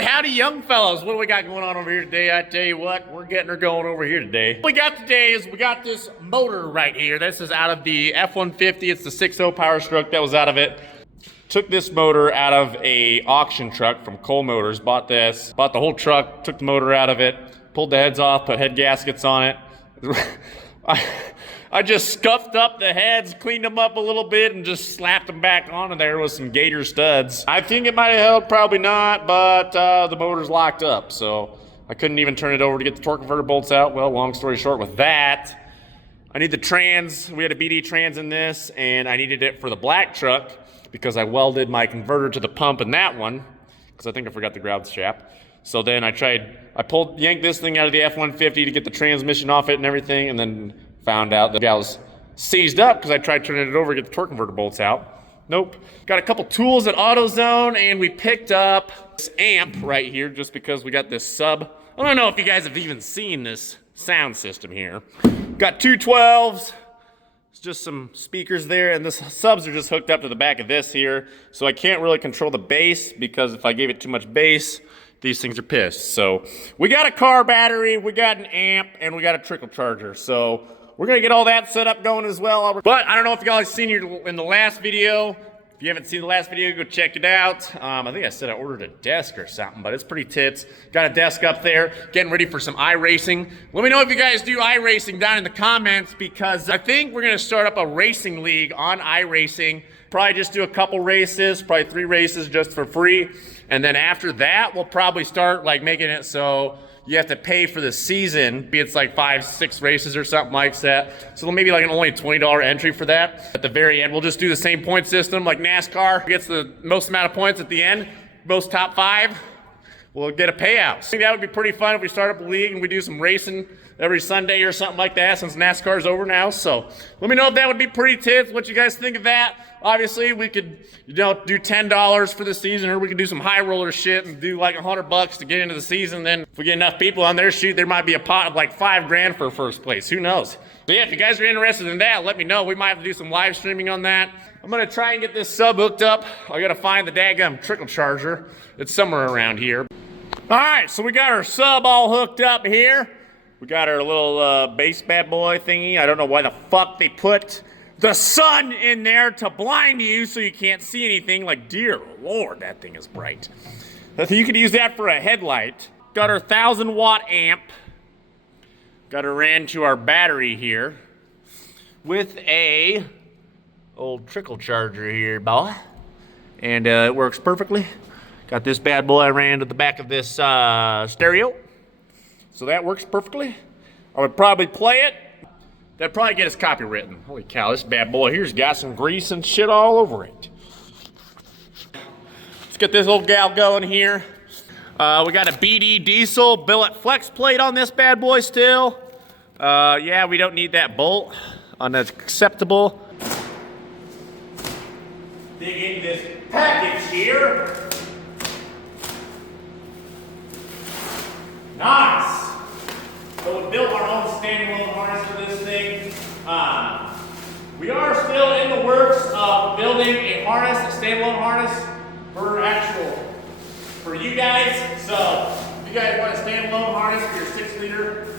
Howdy, young fellows. What do we got going on over here today? I tell you what, we're getting her going over here today. What we got today is we got this motor right here. This is out of the F150. It's the 6.0 Power Stroke that was out of it. Took this motor out of a auction truck from Cole Motors. Bought this, bought the whole truck, took the motor out of it, pulled the heads off, put head gaskets on it. I just scuffed up the heads, cleaned them up a little bit, and just slapped them back onto there with some Gator studs. I think it might have held, probably not, but the motor's locked up, so I couldn't even turn it over to get the torque converter bolts out. Well, long story short with that, I need the trans. We had a BD trans in this, and I needed it for the black truck because I welded my converter to the pump in that one, because I think I forgot the ground shaft. So then yanked this thing out of the F-150 to get the transmission off it and everything, and then found out the gal was seized up because I tried turning it over to get the torque converter bolts out. Nope. Got a couple tools at AutoZone, and we picked up this amp right here just because we got this sub. I don't know if you guys have even seen this sound system here. Got two 12s. It's just some speakers there, and the subs are just hooked up to the back of this here, so I can't really control the bass because if I gave it too much bass, these things are pissed. So we got a car battery, we got an amp, and we got a trickle charger. So we're gonna get all that set up going as well. But I don't know if you guys seen it in the last video. If you haven't seen the last video, go check it out. I think I said I ordered a desk or something, but it's pretty tits. Got a desk up there, getting ready for some iRacing. Let me know if you guys do iRacing down in the comments, because I think we're gonna start up a racing league on iRacing. Probably just do a couple races, probably 3 races just for free. And then after that, we'll probably start like making it so you have to pay for the season. It's like 5, 6 races or something like that. So maybe like an only $20 entry for that. At the very end, we'll just do the same point system like NASCAR. Gets the most amount of points at the end, most top 5, we'll get a payout. I think that would be pretty fun if we start up a league and we do some racing every Sunday or something like that, since NASCAR's over now. So let me know if that would be pretty tits, what you guys think of that. Obviously, we could, do $10 for the season, or we could do some high roller shit and do like $100 to get into the season. Then if we get enough people on there, shoot, there might be a pot of like $5 grand for first place. Who knows? So yeah, if you guys are interested in that, let me know. We might have to do some live streaming on that. I'm gonna try and get this sub hooked up. I gotta find the daggum trickle charger. It's somewhere around here. All right, so we got our sub all hooked up here. We got our little bass bad boy thingy. I don't know why the fuck they put the sun in there to blind you so you can't see anything. Like, dear Lord, that thing is bright. You could use that for a headlight. Got our 1,000-watt amp. Got her ran to our battery here with a old trickle charger here, boy. And it works perfectly. Got this bad boy ran to the back of this stereo. So that works perfectly. I would probably play it. That'd probably get us copywritten. Holy cow, this bad boy here's got some grease and shit all over it. Let's get this old gal going here. We got a BD diesel billet flex plate on this bad boy still. Yeah, we don't need that bolt. Unacceptable. Dig into this package here. Nice. So we built our own standalone harness for this thing. We are still in the works of building a harness, a standalone harness for you guys. So if you guys want a standalone harness for your 6-liter,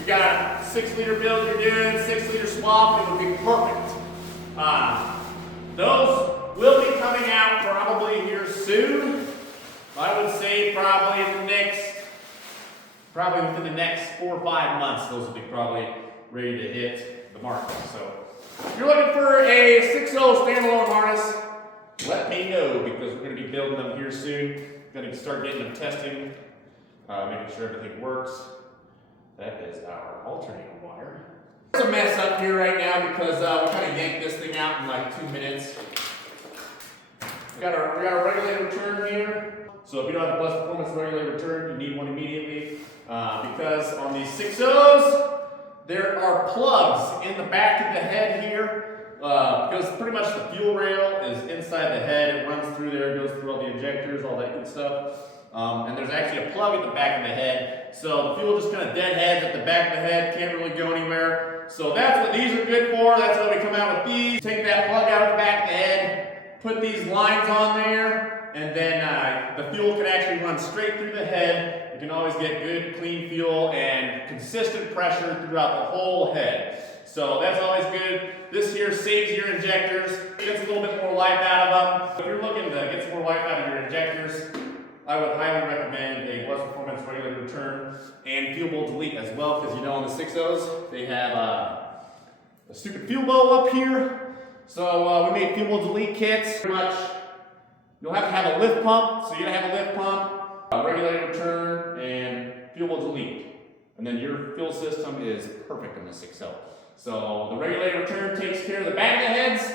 you got a 6-liter build you're doing, 6-liter swap, it would be perfect. Those will be coming out probably here soon. I would say probably within the next 4 or 5 months, those will be probably ready to hit the market. So if you're looking for a 6.0 standalone harness, let me know, because we're going to be building them here soon. Going to start getting them testing, making sure everything works. That is our alternating wire. There's a mess up here right now because we kind of yanked this thing out in like 2 minutes. We got our regulator return here. So if you don't have a Plus Performance regulator return, you need one immediately. Because on these 6.0s, there are plugs in the back of the head here. Because pretty much the fuel rail is inside the head. It runs through there, goes through all the injectors, all that good stuff. And there's actually a plug at the back of the head. So the fuel just kind of deadheads at the back of the head, can't really go anywhere. So that's what these are good for. That's why we come out with these. Take that plug out of the back of the head, put these lines on there. and then the fuel can actually run straight through the head. You can always get good, clean fuel and consistent pressure throughout the whole head. So that's always good. This here saves your injectors, gets a little bit more life out of them. If you're looking to get some more life out of your injectors, I would highly recommend a West Performance regulator return and fuelable delete as well, because you know on the 6.0s they have a stupid fuel bowl up here. So we made fuelable delete kits. Pretty much, you'll have to have a lift pump, so you're gonna have a lift pump, a regulator return, and fuelable delete. And then your fuel system is perfect on the 6.0. So the regulator return takes care of the back of the heads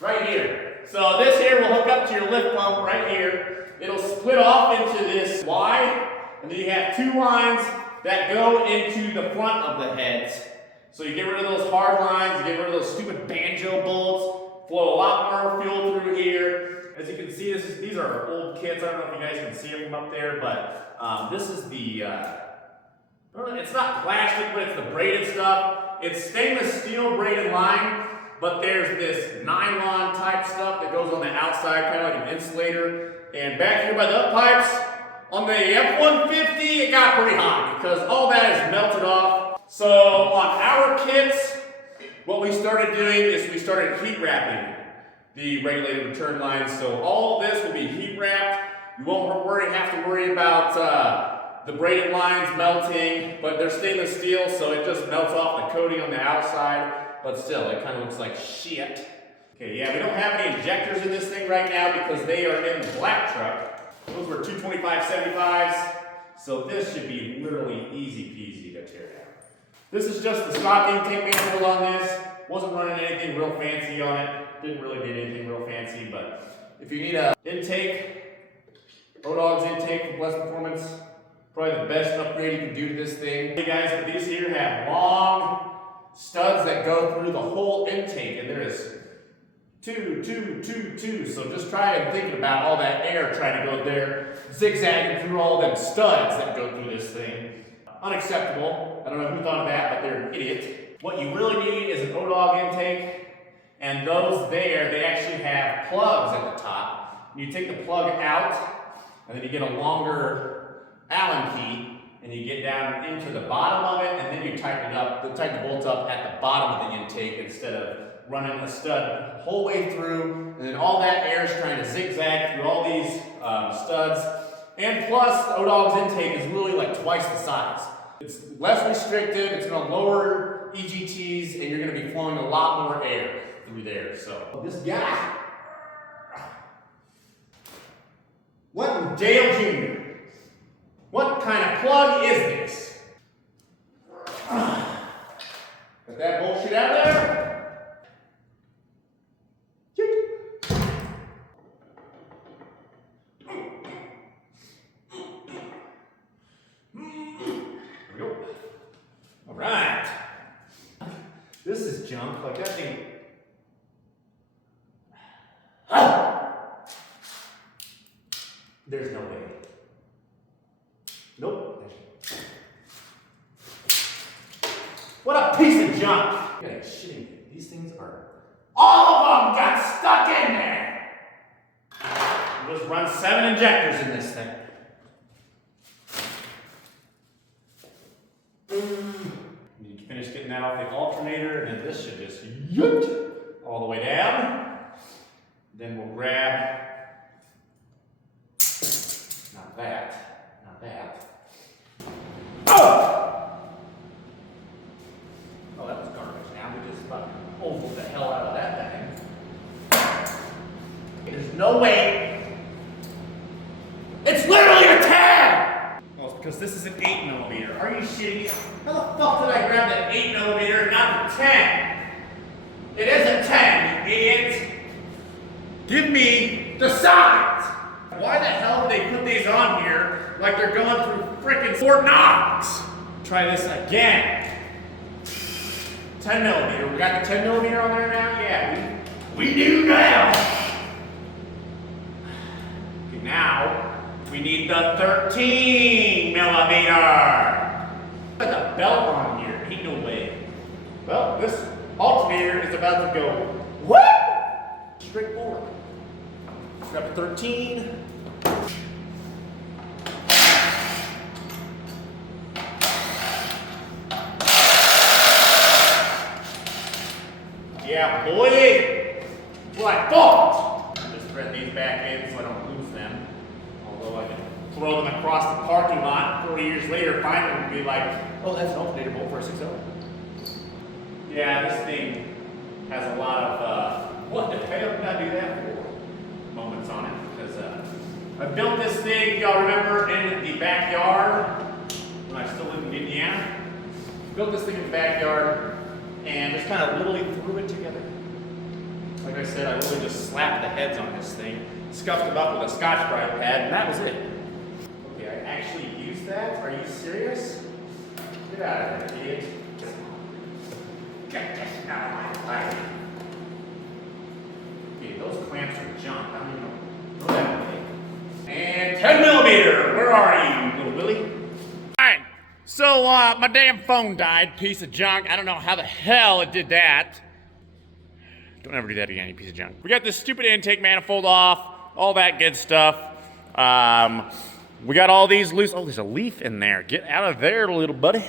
right here. So this here will hook up to your lift pump right here. It'll split off into this Y, and then you have two lines that go into the front of the heads. So you get rid of those hard lines, you get rid of those stupid banjo bolts, flow a lot more fuel through here. As you can see, these are old kits. I don't know if you guys can see them up there, but this is the, it's not plastic, but it's the braided stuff. It's stainless steel braided line, but there's this nylon type stuff that goes on the outside, kind of like an insulator. And back here by the up pipes, on the F150, it got pretty hot because all that is melted off. So on our kits, what we started doing is we started heat wrapping the regulated return lines. So all of this will be heat wrapped. You won't have to worry about the braided lines melting, but they're stainless steel, so it just melts off the coating on the outside. But still, it kind of looks like shit. Okay, yeah, we don't have any injectors in this thing right now because they are in the black truck. Those were 225/75s, so this should be literally easy peasy to tear down. This is just the stock intake manifold on this. Wasn't running anything real fancy on it. Didn't really need anything real fancy, but if you need a intake, Odog's intake from West Performance, probably the best upgrade you can do to this thing. Hey guys, but these here have long studs that go through the whole intake, and there is two. So just try and think about all that air trying to go there, zigzagging through all them studs that go through this thing. Unacceptable. I don't know who thought of that, but they're an idiot. What you really need is an Odog intake, and those there, they actually have plugs at the top. You take the plug out, and then you get a longer Allen key, and you get down into the bottom of it, and then you tighten it up, tighten the bolt up at the bottom of the intake instead of running a stud the whole way through, and then all that air is trying to zigzag through all these studs. And plus, the Odog's intake is really like twice the size. It's less restrictive, it's going to lower EGTs, and you're going to be flowing a lot more air through there. So this guy, what in Dale Jr.? What kind of plug is this? Get that bullshit out of there. All right. This is junk. Like that thing. There's no way. Nope. What a piece of junk! You gotta be shitting me. These things are. All of them got stuck in there! We'll just run 7 injectors in this thing. You can finish getting that off the alternator, and then this should just yoot all the way down. Then we'll grab. Not that. Not that. Oh! Oh, that was garbage. Now we just fucking oval the hell out of that thing. There's no way. It's literally a 10! Well, it's because this is an 8mm. Are you shitting me? How the fuck did I grab that 8mm and not the 10? It is a 10, you idiot. Give me the size! Why the hell did they put these on here like they're going through frickin' Fort Knox? Try this again. 10mm. We got the 10mm on there now? Yeah, we do now. Okay, now we need the 13mm. Got the belt on here. Ain't no way. Well, this alternator is about to go what? Straight forward. We're up to 13. Yeah, boy! What I thought! Just thread these back in so I don't lose them. Although I can throw them across the parking lot 40 years later, find them and be like, oh, that's an alternator bolt for a 6.0. Yeah, this thing has a lot of, what the hell did I do that for? Moments on it. Because I built this thing, y'all remember, in the backyard when I still lived in Indiana. Built this thing in the backyard and just kind of literally threw it together. Like I said, I literally just slapped the heads on this thing, scuffed them up with a Scotch-Brite pad, and that was it. Okay, I actually used that? Are you serious? Get out of here, kid. Get this out of my way. Okay, those clamps are junk. I don't even know that way. And 10 millimeter, where are you, little Willie? Alright, so my damn phone died, piece of junk. I don't know how the hell it did that. Don't ever do that again, you piece of junk. We got this stupid intake manifold off, all that good stuff. We got all these loose. Oh, there's a leaf in there. Get out of there, little buddy.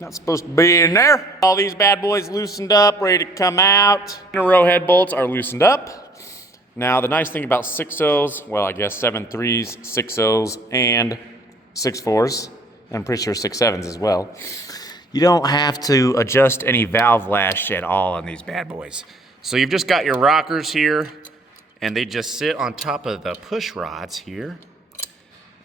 Not supposed to be in there. All these bad boys loosened up, ready to come out. The row head bolts are loosened up. Now, the nice thing about 6.0s, well, I guess 7.3s, 6.0s, and 6.4s, and I'm pretty sure 6.7s as well, you don't have to adjust any valve lash at all on these bad boys. So you've just got your rockers here, and they just sit on top of the push rods here.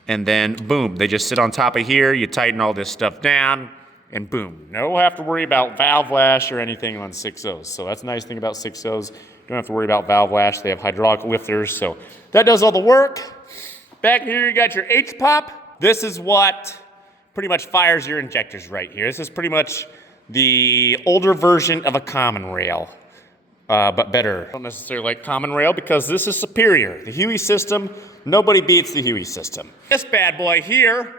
And then, boom, they just sit on top of here. You tighten all this stuff down, and boom. No have to worry about valve lash or anything on 6.0s. So that's the nice thing about 6.0s. You don't have to worry about valve lash. They have hydraulic lifters, so that does all the work. Back here, you got your H-pop. This is what pretty much fires your injectors right here. This is pretty much the older version of a common rail. But better. I don't necessarily like common rail because this is superior. The Huey system, nobody beats the Huey system. This bad boy here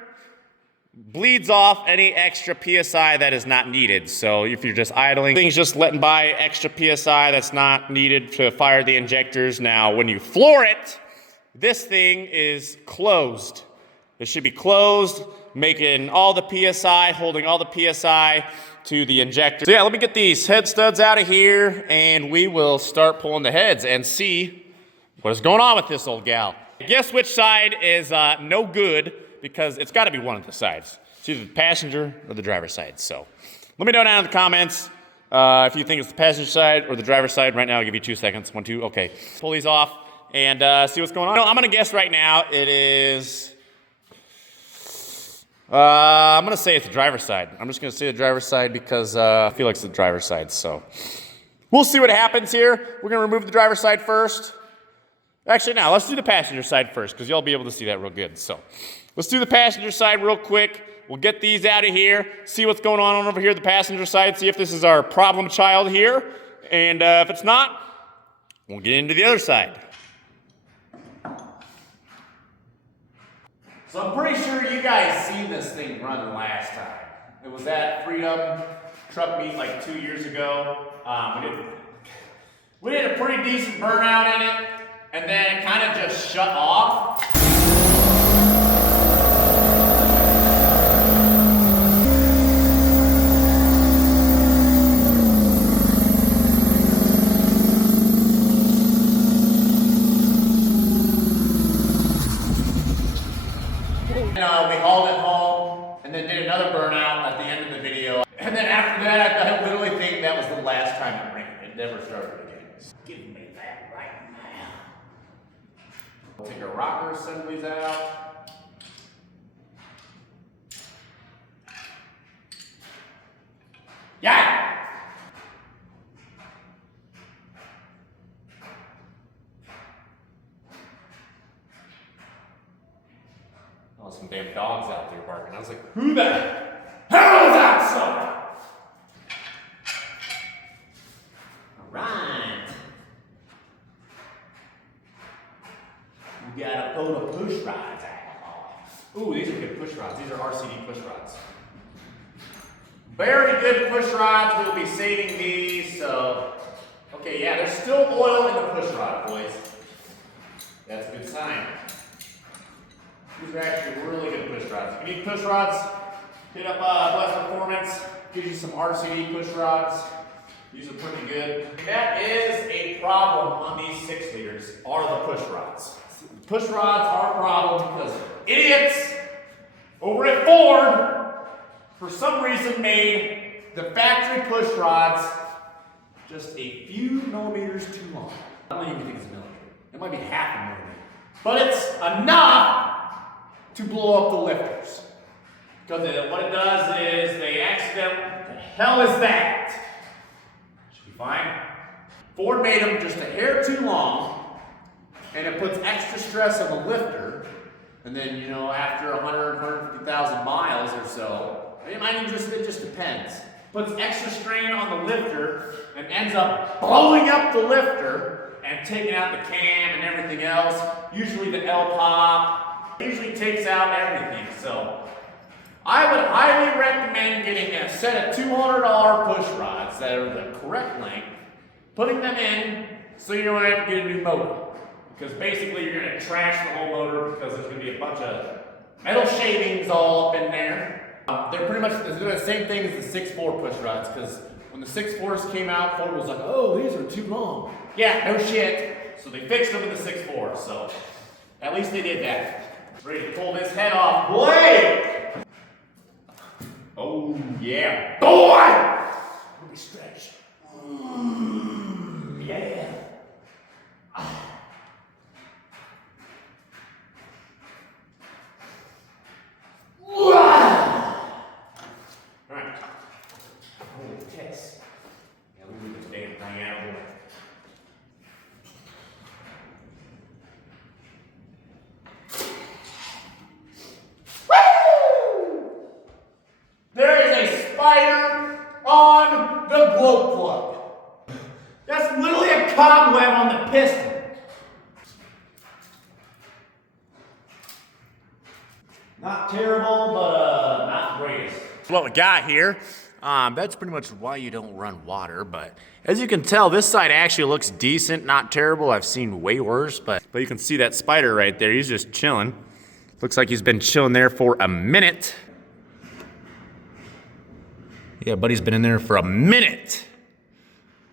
bleeds off any extra PSI that is not needed. So if you're just idling, things just letting by extra PSI that's not needed to fire the injectors. Now, when you floor it, this thing is closed. It should be closed, making all the PSI, holding all the PSI to the injector. So yeah, let me get these head studs out of here and we will start pulling the heads and see what is going on with this old gal. Guess which side is no good because it's gotta be one of the sides. It's either the passenger or the driver's side. So let me know down in the comments if you think it's the passenger side or the driver's side. Right now, I'll give you 2 seconds. 1, 2, okay. Pull these off and see what's going on. No, I'm gonna guess right now it is, I'm gonna say it's the driver's side. I'm just gonna say the driver's side because I feel like it's the driver's side, so. We'll see what happens here. We're gonna remove the driver's side first. Actually, now, let's do the passenger side first because y'all be able to see that real good, so. Let's do the passenger side real quick. We'll get these out of here, see what's going on over here, the passenger side, see if this is our problem child here. And if it's not, we'll get into the other side. So I'm pretty sure you guys seen this thing run last time. It was at Freedom Truck Meet like 2 years ago. We did a pretty decent burnout in it, and then it kind of just shut off. We hauled it home and then did another burnout at the end of the video. And then after that, I literally think that was the last time it ran. It never started again. Give me that right now. We'll take our rocker assemblies out. Yeah! Oh, some damn dogs out there barking. I was like, who the hell is outside? All right. We got a photo push rods. Ooh, these are good push rods. These are RCD push rods. Very good push rods. We'll be saving these. So, okay, yeah, there's still oil in the push rod, boys. That's a good sign. These are actually really good push rods. If you need push rods, hit up Blessed Performance. Gives you some RCD push rods. These are pretty good. That is a problem on these 6 liters, are the push rods. Push rods are a problem because idiots over at Ford, for some reason, made the factory push rods just a few millimeters too long. I don't even think it's a millimeter. It might be half a millimeter. But it's enough to blow up the lifters. Because what it does is they accidentally, the hell is that? Should be fine. Ford made them just a hair too long, and it puts extra stress on the lifter. And then, you know, after 150,000 miles or so, it just depends. Puts extra strain on the lifter and ends up blowing up the lifter and taking out the cam and everything else. Usually the L-pop. Usually takes out everything. So I would highly recommend getting a set of $200 push rods that are the correct length, putting them in so you don't have to get a new motor. Because basically you're going to trash the whole motor because there's going to be a bunch of metal shavings all up in there. They're pretty much doing the same thing as the 6.4 push rods, because when the 6.4s came out, Ford was like, oh, these are too long. Yeah, no shit. So they fixed them with the 6.4, so at least they did that. Ready to pull this head off. Boy! Oh, yeah. Boy! Let me stretch. Yeah. On the glow plug. That's literally a cobweb on the piston. Not terrible, but not greatest. What we got here, that's pretty much why you don't run water, but as you can tell, this side actually looks decent, not terrible. I've seen way worse, but you can see that spider right there. He's just chilling. Looks like he's been chilling there for a minute. Yeah, buddy's been in there for a minute.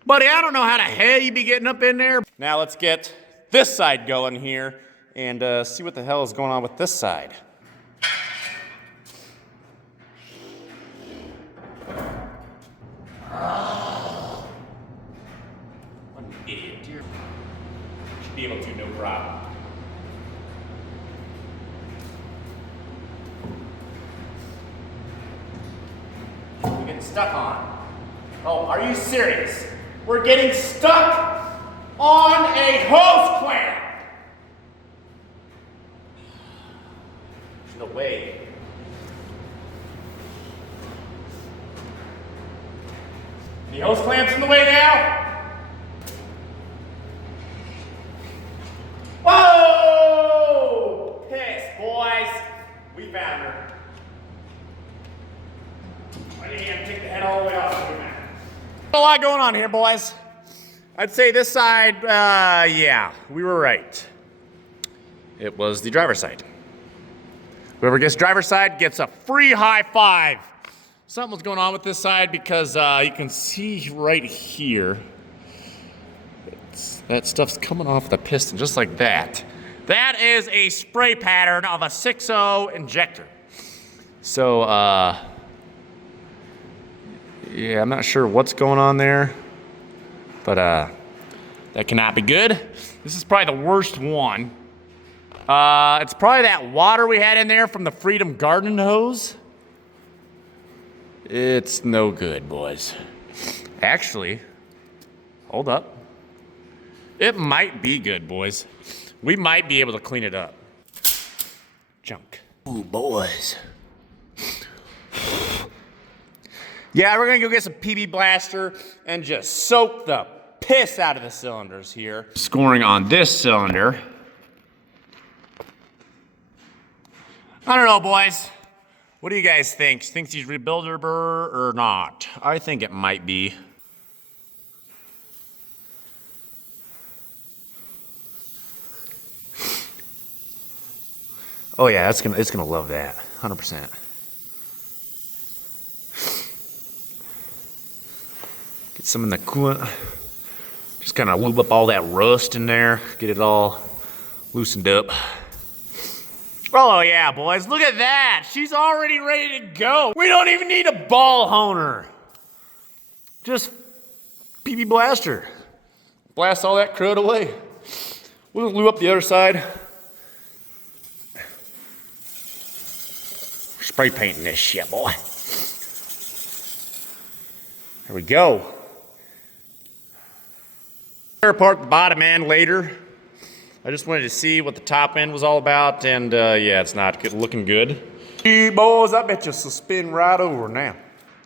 Buddy, I don't know how the hell you be getting up in there. Now let's get this side going here and see what the hell is going on with this side. What an idiot, dear. Should be able to, no problem. We're getting stuck on. Oh, are you serious? We're getting stuck on a hose clamp. There's no way. Any hose clamps in the way now? Whoa! Piss, boys. We found her. I didn't even take the head all the way off. A lot going on here, boys. I'd say this side, yeah, we were right. It was the driver's side. Whoever gets driver's side gets a free high five. Something was going on with this side because you can see right here, that stuff's coming off the piston just like that. That is a spray pattern of a 6.0 injector. So, yeah, I'm not sure what's going on there, but that cannot be good. This is probably the worst one. It's probably that water we had in there from the Freedom Garden hose. It's no good, boys. Actually, hold up. It might be good, boys. We might be able to clean it up. Junk. Ooh, boys. Yeah, we're gonna go get some PB Blaster and just soak the piss out of the cylinders here. Scoring on this cylinder. I don't know, boys. What do you guys think? Think he's rebuildable or not? I think it might be. Oh yeah, it's gonna love that, 100%. Get some in the coolant. Just kind of lube up all that rust in there. Get it all loosened up. Oh yeah, boys, look at that. She's already ready to go. We don't even need a ball honer. Just PB blaster. Blast all that crud away. We'll lube up the other side. Spray painting this shit, boy. There we go. Tear apart the bottom end later. I just wanted to see what the top end was all about, and yeah, it's not good, looking good. Hey, boys, I bet you will spin right over now.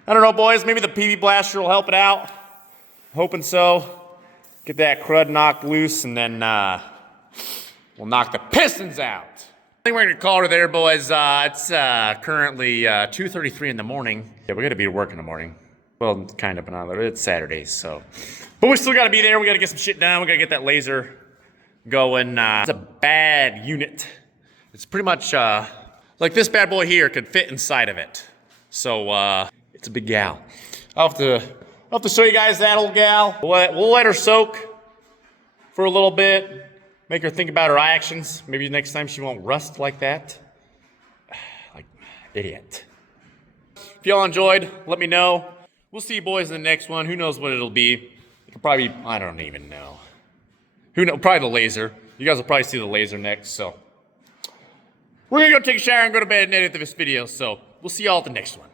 I don't know, boys, maybe the PB blaster will help it out. Hoping so. Get that crud knocked loose, and then we'll knock the pistons out. I think we're gonna call her there, boys. It's currently 2:33 in the morning. Yeah, we gotta be to work in the morning. Well, kind of, but not. It's Saturdays, so. But we still gotta be there. We gotta get some shit done. We gotta get that laser going. It's a bad unit. It's pretty much like this bad boy here could fit inside of it. So it's a big gal. I'll have to show you guys that old gal. We'll let her soak for a little bit. Make her think about her actions. Maybe next time she won't rust like that. Like, idiot. If y'all enjoyed, let me know. We'll see you boys in the next one. Who knows what it'll be. It'll probably, I don't even know. Who knows? Probably the laser. You guys will probably see the laser next, so. We're gonna go take a shower and go to bed and edit this video, so we'll see y'all at the next one.